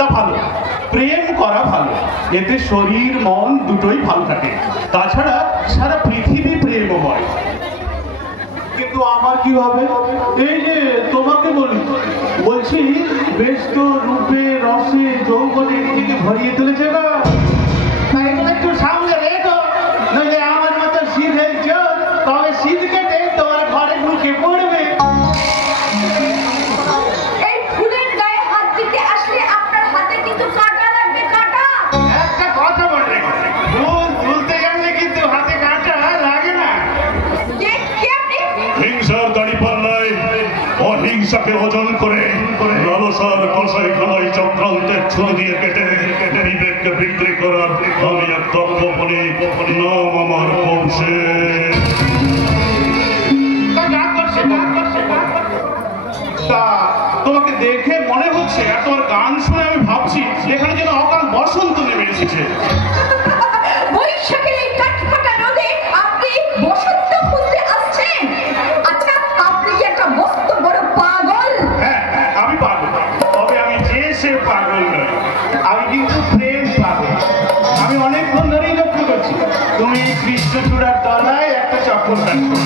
তা ভালো, প্রেম করা ভালো, এতে শরীর মন দুটোই ভালো থাকে। তাছাড়া সারা পৃথিবী প্রেমময়। কিন্তু আমার কি হবে? এই যে তোমাকে বলছি, বেশ তো রূপে রসে যৌবনে নিজেকে ভরিয়ে তুলেছে না, তাই এগুলো একটু সামনে রেখো, নইলে আমার মতো শীত হয়েছ, তবে শীত কেটে তোমার ঘরে ঢুকে পড়বে। এই ফুলের গায়ে হাত দিতে আসলে আপনার হাতে কিন্তু কাঁটা লাগবে, কাঁটা। একটা কথা বলে, ফুল তুলতে জানলে কিন্তু হাতে কাঁটা লাগে না। হিংসার দাড়ি পাল্লায় অহিংসাকে ওজন করে লালসার কষাই খানায় চক্রান্তের ছুরি দিয়ে কেটে বিবেককে বিক্রি করার আমি এক দক্ষ বলি, নাম আমার বংশে। তোমাকে দেখে মনে হচ্ছে, আর তোমার গান শুনে আমি ভাবছি এখানে যেন অকাল বসন্ত নেমে এসেছে। বৈশাখের এই কাঠফাটা রোদে আপনি বসন্ত খুঁজতে আসছেন? আচ্ছা, আপনি কি একটা মস্ত বড় পাগল? হ্যাঁ, আমি পাগল, তবে আমি যে সে পাগল নই, আমি কিন্তু প্রেম পাগল। আমি অনেকক্ষণ ধরেই লক্ষ্য করছি তুমি কৃষ্ণচূড়ার তলায় একটা চক্কর কাটছো।